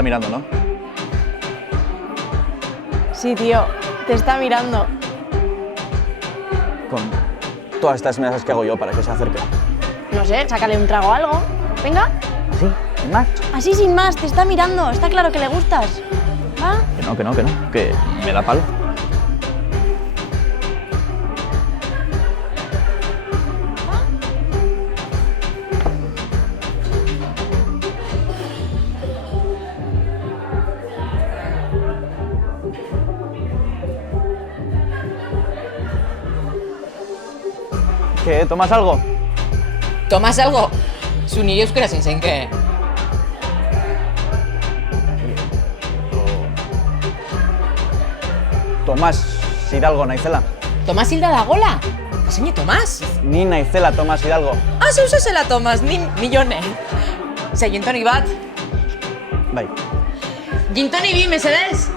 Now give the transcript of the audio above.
está mirando, ¿no? Sí, tío, te está mirando. Con todas estas mesas que hago yo para que se acerque. No sé, sácale un trago o algo. Venga. ¿Así? ¿Sin más? Así sin más, te está mirando. Está claro que le gustas. ¿Va? Que me da palo. ¿Qué? ¿Tomas algo? ¿Tomas algo? Zu nire euskara zein zenke. Tomás Hidalgo naizela. Tomas hilda dagola? Zein Tomas? Ni naizela Tomás Hidalgo. Ah, zeu zela Tomas, ni jone. Ze, gin tonic bat? Bai. Gin tonic bi, mesedez?